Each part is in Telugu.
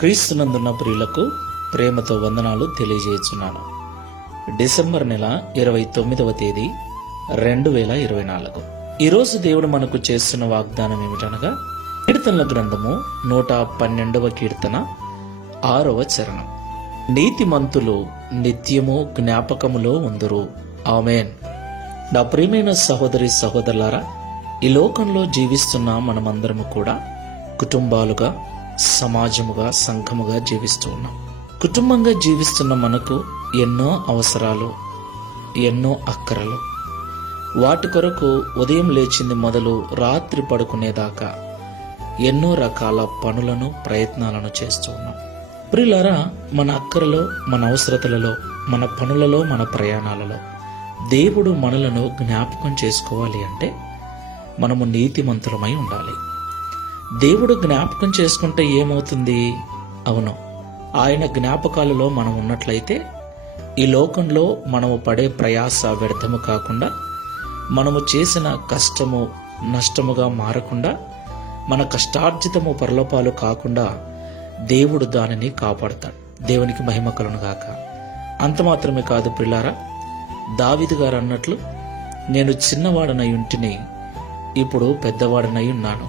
క్రీస్తునందున్న ప్రియులకు ప్రేమతో వందనాలు తెలియజేస్తున్నాను డిసెంబర్ నెల ఇరవై తొమ్మిదవ తేదీ రెండు వేల ఇరవై నాలుగు ఈరోజు దేవుడు మనకు చేస్తున్న వాగ్దానం ఏమిటనగా కీర్తనల గ్రంథము నూట పన్నెండవ కీర్తన ఆరవ చరణం నీతిమంతులు నిత్యము జ్ఞాపకములో ఉందరు ఆమెన్ నా ప్రియమైన సహోదరి సహోదరులారా ఈ లోకంలో జీవిస్తున్న మనమందరము కూడా కుటుంబాలుగా సమాజముగా సంఘముగా జీవిస్తూ ఉన్నాం కుటుంబంగా జీవిస్తున్న మనకు ఎన్నో అవసరాలు ఎన్నో అక్కరలు వాటి కొరకు ఉదయం లేచింది మొదలు రాత్రి పడుకునేదాకా ఎన్నో రకాల పనులను ప్రయత్నాలను చేస్తూ ఉన్నాం ప్రిలారా మన అక్కరలో మన అవసరతలలో మన పనులలో మన ప్రయాణాలలో దేవుడు మనలను జ్ఞాపకం చేసుకోవాలి అంటే మనము నీతిమంతులమై ఉండాలి దేవుడు జ్ఞాపకం చేసుకుంటే ఏమవుతుంది అవును ఆయన జ్ఞాపకాలలో మనం ఉన్నట్లయితే ఈ లోకంలో మనము పడే ప్రయాస వ్యర్థము కాకుండా మనము చేసిన కష్టము నష్టముగా మారకుండా మన కష్టార్జితము పరలోపాలు కాకుండా దేవుడు దానిని కాపాడతాడు దేవునికి మహిమ కలునుగాక అంత మాత్రమే కాదు పిల్లారా దావిది గారు అన్నట్లు నేను చిన్నవాడనై ఉంటిని ఇప్పుడు పెద్దవాడనై ఉన్నాను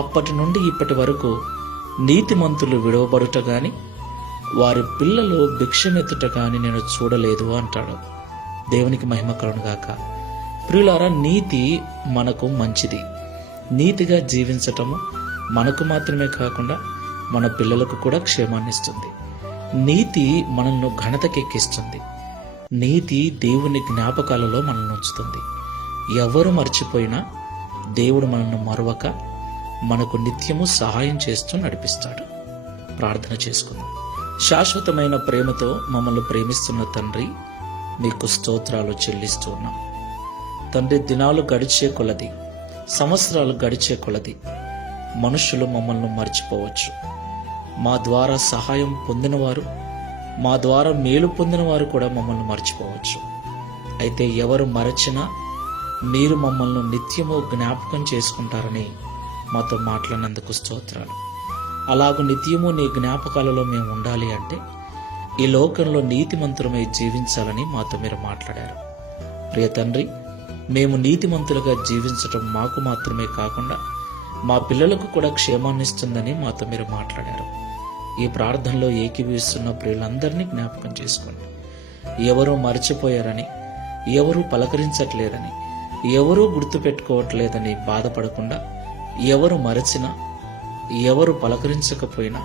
అప్పటి నుండి ఇప్పటి వరకు నీతిమంతులు విడవబడుట గాని వారి పిల్లలు భిక్షమెత్తుట గాని నేను చూడలేదు అంటాడు దేవునికి మహిమ గాక ప్రియులారా నీతి మనకు మంచిది నీతిగా జీవించటము మనకు మాత్రమే కాకుండా మన పిల్లలకు కూడా క్షేమాన్ని ఇస్తుంది నీతి మనల్ని ఘనతకెక్కిస్తుంది నీతి దేవుని జ్ఞాపకాలలో మనల్ని ఉంచుతుంది ఎవరు మర్చిపోయినా దేవుడు మనల్ని మరవక మనకు నిత్యము సహాయం చేస్తూ నడిపిస్తాడు ప్రార్థన చేసుకుందాం శాశ్వతమైన ప్రేమతో మమ్మల్ని ప్రేమిస్తున్న తండ్రి మీకు స్తోత్రాలు చెల్లిస్తూ ఉన్నాం తండ్రి దినాలు గడిచే కొలది సంవత్సరాలు గడిచే కొలది మనుషులు మమ్మల్ని మర్చిపోవచ్చు మా ద్వారా సహాయం పొందినవారు మా ద్వారా మేలు పొందిన వారు కూడా మమ్మల్ని మర్చిపోవచ్చు అయితే ఎవరు మరచినా మీరు మమ్మల్ని నిత్యము జ్ఞాపకం చేసుకుంటారని మాతో మాట్లాడినందుకు స్తోత్రాలు అలాగ నిత్యము నీ జ్ఞాపకాలలో మేము ఉండాలి అంటే ఈ లోకంలో నీతిమంతులమై జీవించాలని మాతో మీరు మాట్లాడారు ప్రియ తండ్రి మేము నీతిమంతులుగా జీవించడం మాకు మాత్రమే కాకుండా మా పిల్లలకు కూడా క్షేమాన్నిస్తుందని మాతో మీరు మాట్లాడారు ఈ ప్రార్థనలో ఏకీభవిస్తున్న ప్రియులందరినీ జ్ఞాపకం చేసుకోండి ఎవరూ మర్చిపోయారని ఎవరూ పలకరించట్లేదని ఎవరూ గుర్తుపెట్టుకోవట్లేదని బాధపడకుండా ఎవరు మరచినా ఎవరు పలకరించకపోయినా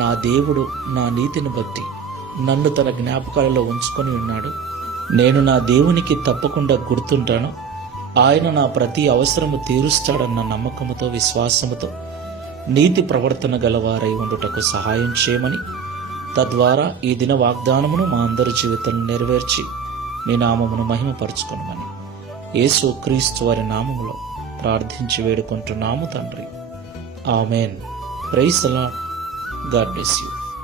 నా దేవుడు నా నీతిని బట్టి నన్ను తన జ్ఞాపకాలలో ఉంచుకొని ఉన్నాడు నేను నా దేవునికి తప్పకుండా గుర్తుంటాను ఆయన నా ప్రతి అవసరము తీరుస్తాడన్న నమ్మకముతో విశ్వాసముతో నీతి ప్రవర్తన గలవారై ఉండుటకు సహాయం చేయమని తద్వారా ఈ దిన వాగ్దానమును మా అందరి జీవితం నెరవేర్చి నీ నామమును మహిమపరచుకొనమని యేసు క్రీస్తు వారి నామములో ప్రార్థించి వేడుకుంటున్నాము తండ్రి ఆమెన్ ప్రైస్ అలా గాడ్ బ్లెస్ యూ